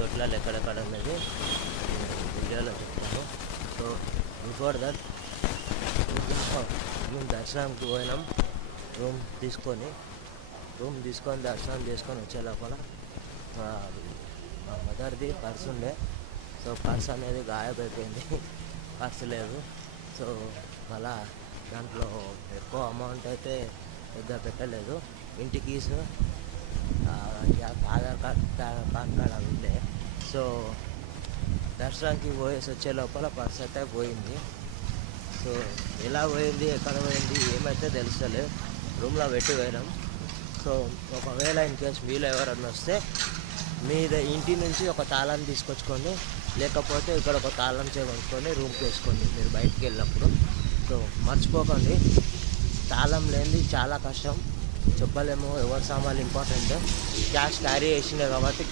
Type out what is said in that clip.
చోట్ల ఎక్కడెక్కడ అనేది వీడియోలో చెప్తాను. సో బిఫోర్ దట్ మేము దర్శనానికి పోయినాం. రూమ్ తీసుకొని దర్శనం చేసుకొని వచ్చే లోపల మా మదర్ది పర్స్ ఉండే. సో పర్స్ అనేది గాయమైపోయింది, పర్స్ లేదు. సో మళ్ళా దాంట్లో ఎక్కువ అమౌంట్ అయితే పెద్ద పెట్టలేదు. ఇంటి keys, Aadhaar card, pan card అవి ఉండే. సో దర్శనానికి పోయేసి వచ్చే లోపల పర్స్ అయితే పోయింది. సో ఎలా పోయింది, ఎక్కడ పోయింది ఏమైతే తెలుస్తలేదు. రూమ్లో పెట్టి పోయినాం. సో ఒకవేళ ఇన్ కేస్ మీలో ఎవరన్నా వస్తే మీరు ఇంటి నుంచి ఒక తాళం తీసుకొచ్చుకోండి, లేకపోతే ఇక్కడ ఒక తాళం కొనుక్కొని రూమ్కి వేసుకోండి మీరు బయటికి వెళ్ళినప్పుడు. సో మర్చిపోకండి, తాళం లేనిది చాలా కష్టం. చెప్పలేము ఎవరి సామాన్లు ఇంపార్టెంట్. క్యాష్ క్యారీ చేసినాయి కాబట్టి